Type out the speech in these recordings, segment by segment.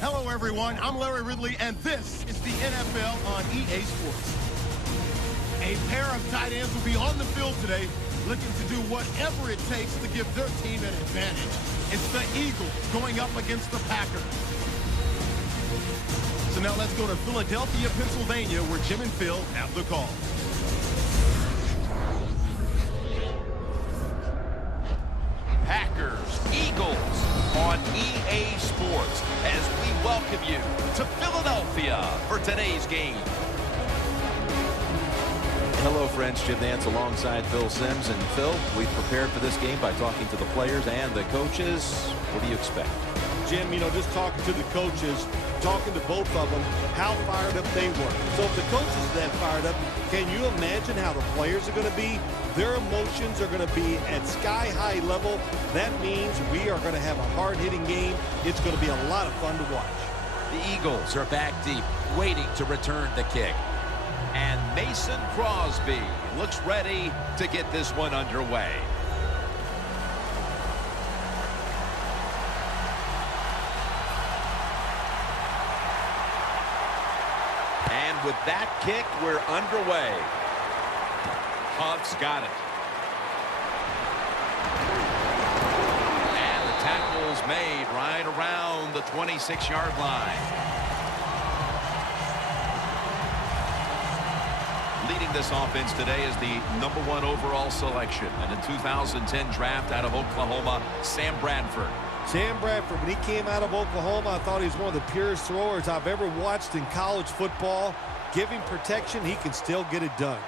Hello, everyone. I'm Larry Ridley, and this is the NFL on EA Sports. A pair of tight ends will be on the field today looking to do whatever it takes to give their team an advantage. It's the Eagles going up against the Packers. So now let's go to Philadelphia, Pennsylvania, where Jim and Phil have the call. Packers, Eagles on EA Sports as we welcome you to Philadelphia for today's game. Hello, friends. Jim Nance alongside Phil Simms. And Phil, we've prepared for this game by talking to the players and the coaches. What do you expect? Jim, you know, just talking to the coaches, talking to both of them, how fired up they were. So if the coaches are that fired up, can you imagine how the players are going to be? Their emotions are going to be at sky-high level. That means we are going to have a hard-hitting game. It's going to be a lot of fun to watch. The Eagles are back deep, waiting to return the kick. And Mason Crosby looks ready to get this one underway. And with that kick, we're underway. Hunt's got it. And the tackle's made right around the 26-yard line. Leading this offense today is the #1 overall selection in the 2010 draft out of Oklahoma, Sam Bradford. Sam Bradford, when he came out of Oklahoma, I thought he was one of the purest throwers I've ever watched in college football. Give him protection, he can still get it done.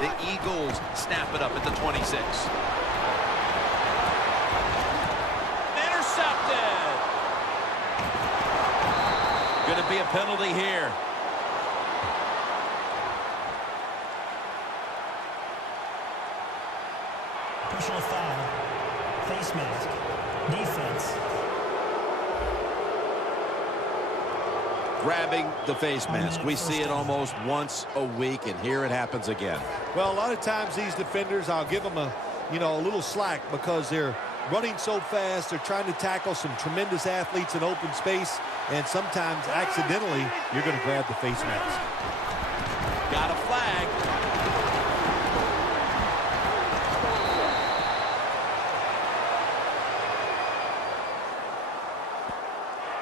The Eagles snap it up at the 26. Intercepted. Going to be a penalty here. Personal foul. Face mask. Defense. Grabbing the face mask. We see it almost once a week, and here it happens again. Well, a lot of times these defenders, I'll give them a little slack because they're running so fast. They're trying to tackle some tremendous athletes in open space, and sometimes accidentally you're going to grab the face mask. Got a flag.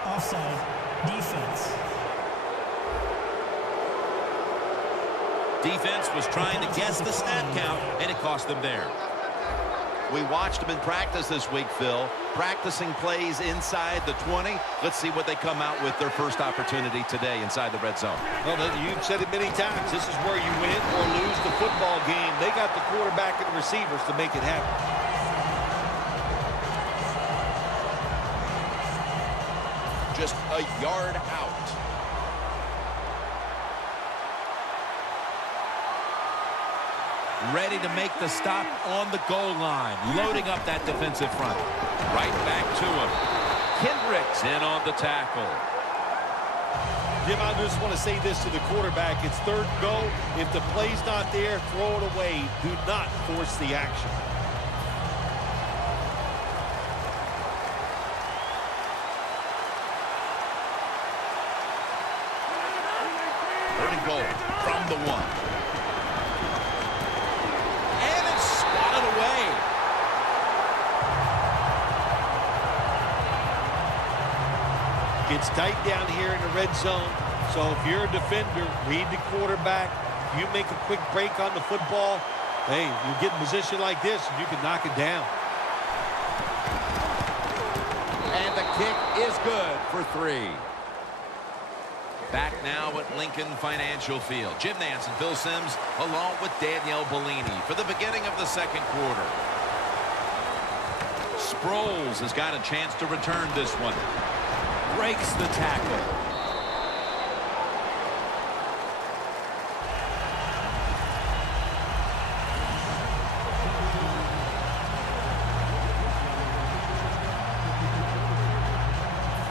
Offside. Defense. Defense was trying to guess the snap count, and it cost them there. We watched them in practice this week, Phil, practicing plays inside the 20. Let's see what they come out with their first opportunity today inside the red zone. Well, you've said it many times. This is where you win or lose the football game. They got the quarterback and receivers to make it happen. Just a yard out. Ready to make the stop on the goal line. Loading up that defensive front. Right back to him. Kendricks in on the tackle. Jim, I just want to say this to the quarterback. It's third and go. If the play's not there, throw it away. Do not force the action. Third and goal from the 1. And it's swatted away. It's tight down here in the red zone. So if you're a defender, read the quarterback. You make a quick break on the football. Hey, you get in a position like this, and you can knock it down. And the kick is good for 3. Back now at Lincoln Financial Field. Jim Nance and Phil Simms along with Danielle Bellini for the beginning of the second quarter. Sproles has got a chance to return this one. Breaks the tackle.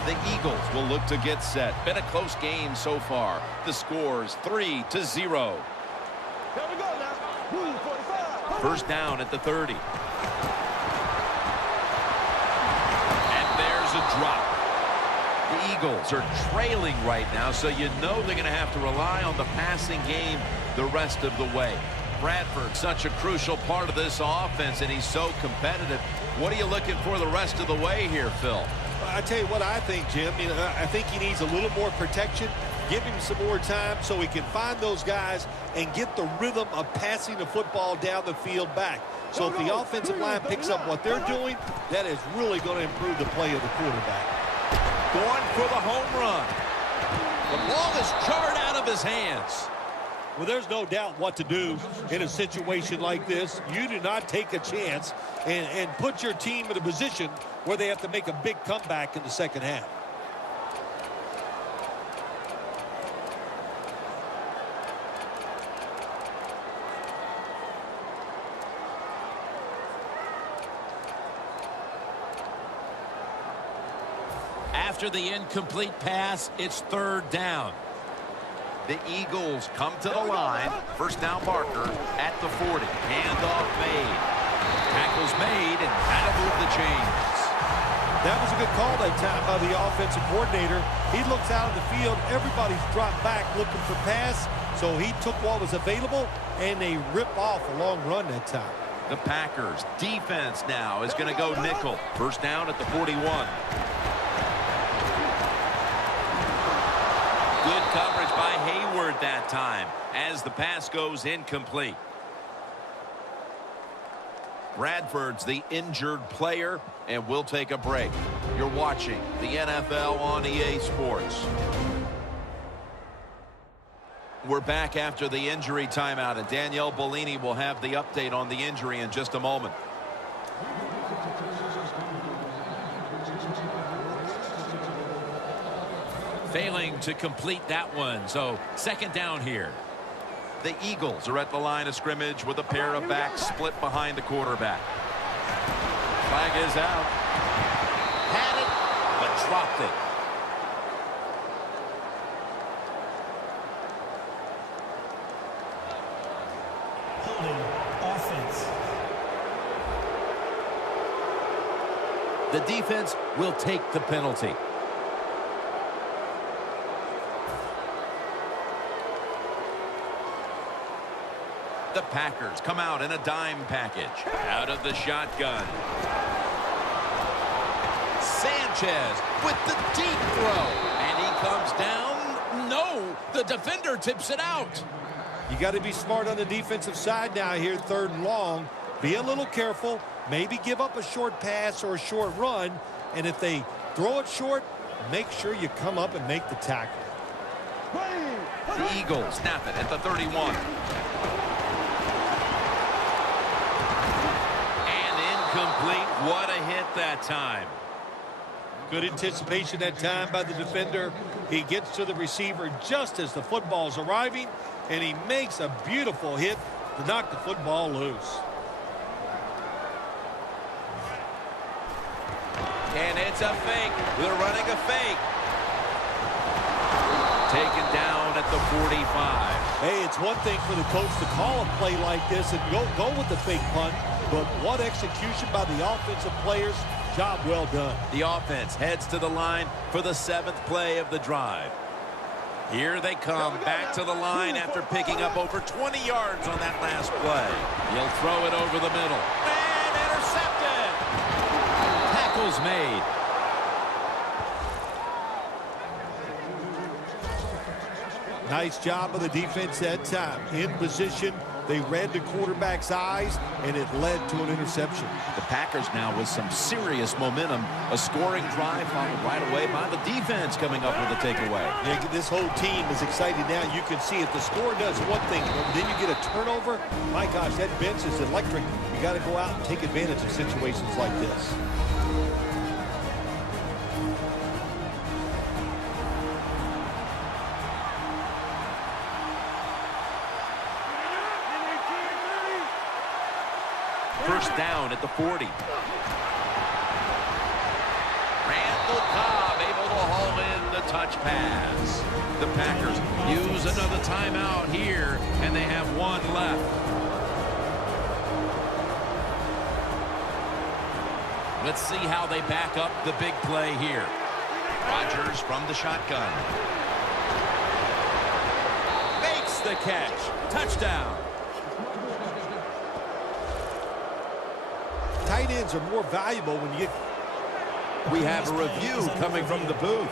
The Eagles will look to get set. Been a close game so far. The score's 3-0. Here we go now. 45. First down at the 30. And there's a drop. The Eagles are trailing right now, so you know they're going to have to rely on the passing game the rest of the way. Bradford, such a crucial part of this offense, and he's so competitive. What are you looking for the rest of the way here, Phil? I tell you what I think, Jim. I think he needs a little more protection. Give him some more time so he can find those guys and get the rhythm of passing the football down the field back. So if the offensive line picks up what they're doing, that is really going to improve the play of the quarterback. Going for the home run. The ball is jarred out of his hands. Well, there's no doubt what to do in a situation like this. You do not take a chance and put your team in a position where they have to make a big comeback in the second half. After the incomplete pass, it's third down. The Eagles come to the line. First down marker at the 40. Handoff made. Tackle's made and kind of moved the chains. That was a good call that time by the offensive coordinator. He looks out in the field. Everybody's dropped back looking for pass. So he took what was available, and they rip off a long run that time. The Packers defense now is going to go nickel. First down at the 41. Good coverage by Hayward that time as the pass goes incomplete. Bradford's the injured player, and we'll take a break. You're watching the NFL on EA Sports. We're back after the injury timeout, and Danielle Bellini will have the update on the injury in just a moment. Failing to complete that one, so second down here. The Eagles are at the line of scrimmage with a pair of backs split behind the quarterback. Flag is out. Had it, but dropped it. Holding offense. The defense will take the penalty. The Packers come out in a dime package. Out of the shotgun. Sanchez with the deep throw. And he comes down. No, the defender tips it out. You got to be smart on the defensive side now here, third and long. Be a little careful. Maybe give up a short pass or a short run. And if they throw it short, make sure you come up and make the tackle. The Eagles snap it at the 31. Complete. What a hit that time. Good anticipation that time by the defender. He gets to the receiver just as the football's arriving, and he makes a beautiful hit to knock the football loose. And it's a fake. They're running a fake. Taken down at the 45. Hey, it's one thing for the coach to call a play like this and go with the fake punt. But what execution by the offensive players. Job well done. The offense heads to the line for the 7th play of the drive. Here they come back to the line after picking up over 20 yards on that last play. He'll throw it over the middle. And intercepted. Tackle's made. Nice job of the defense that time. In position. They read the quarterback's eyes, and it led to an interception. The Packers now with some serious momentum. A scoring drive followed right away by the defense coming up with a takeaway. Yeah, this whole team is excited now. You can see it. The score does one thing, but then you get a turnover. My gosh, that bench is electric. You got to go out and take advantage of situations like this. First down at the 40. Randall Cobb able to haul in the touch pass. The Packers use another timeout here, and they have one left. Let's see how they back up the big play here. Rodgers from the shotgun. Makes the catch. Touchdown. Tight ends are more valuable when you get... We have a review coming from the booth.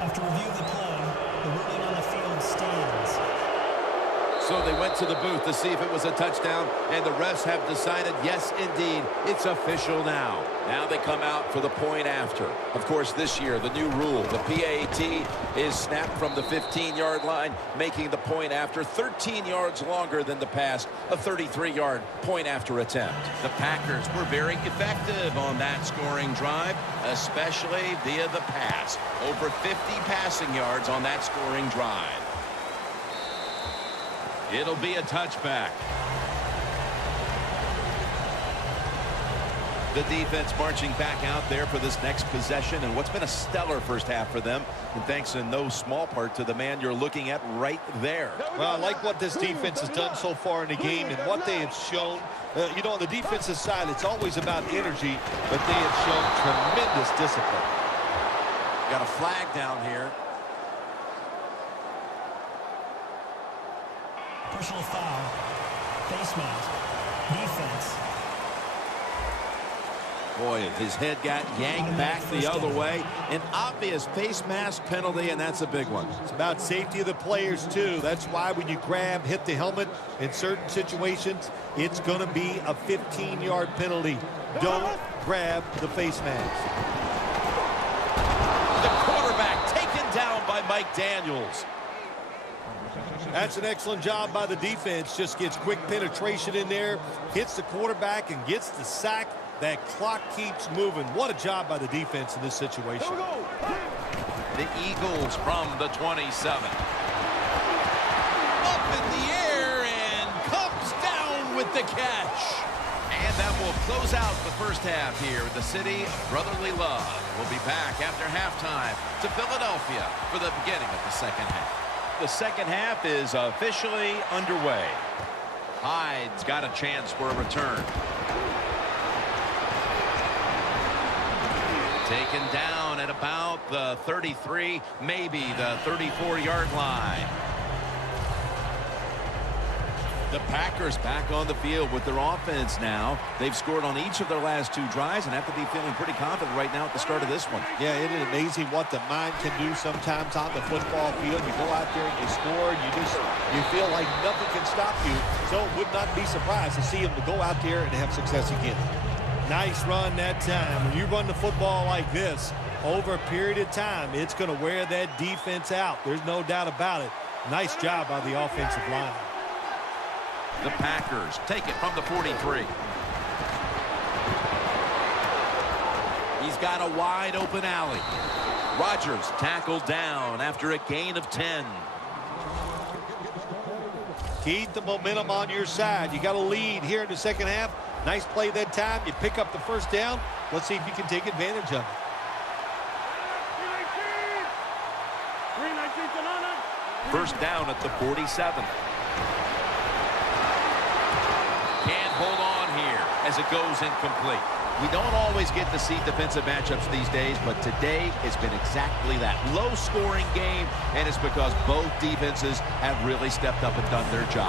After review of the play, the ruling on the field stands. So they went to the booth to see if it was a touchdown, and the refs have decided, yes, indeed, it's official now. Now they come out for the point after. Of course, this year, the new rule, the PAT, is snapped from the 15-yard line, making the point after 13 yards longer than the past, a 33-yard point after attempt. The Packers were very effective on that scoring drive, especially via the pass. Over 50 passing yards on that scoring drive. It'll be a touchback. The defense marching back out there for this next possession, and what's been a stellar first half for them, and thanks in no small part to the man you're looking at right there. Well, I like what this defense has done so far in the game and what they have shown. You know, on the defensive side, it's always about energy, but they have shown tremendous discipline. Got a flag down here. Personal foul. Face mask. Defense. Boy, his head got yanked back the other way. An obvious face mask penalty, and that's a big one. It's about safety of the players, too. That's why when you grab, hit the helmet in certain situations, it's going to be a 15-yard penalty. Don't grab the face mask. The quarterback taken down by Mike Daniels. That's an excellent job by the defense. Just gets quick penetration in there, hits the quarterback, and gets the sack. That clock keeps moving. What a job by the defense in this situation. The Eagles from the 27. Up in the air and comes down with the catch. And that will close out the first half here in the city of brotherly love. We'll be back after halftime to Philadelphia for the beginning of the second half. The second half is officially underway. Hyde's got a chance for a return. Taken down at about the 33, maybe the 34-yard line. The Packers back on the field with their offense now. They've scored on each of their last two drives and have to be feeling pretty confident right now at the start of this one. Yeah, it is amazing what the mind can do sometimes on the football field. You go out there and you score, and you feel like nothing can stop you. So it would not be surprised to see them to go out there and have success again. Nice run that time. When you run the football like this over a period of time, it's going to wear that defense out. There's no doubt about it. Nice job by the offensive line. The Packers take it from the 43. He's got a wide open alley. Rodgers tackled down after a gain of 10. Keep the momentum on your side. You got a lead here in the second half. Nice play that time. You pick up the first down. Let's see if you can take advantage of it. First down at the 47. Can't hold on here as it goes incomplete. We don't always get to see defensive matchups these days, but today it's been exactly that. Low-scoring game, and it's because both defenses have really stepped up and done their job.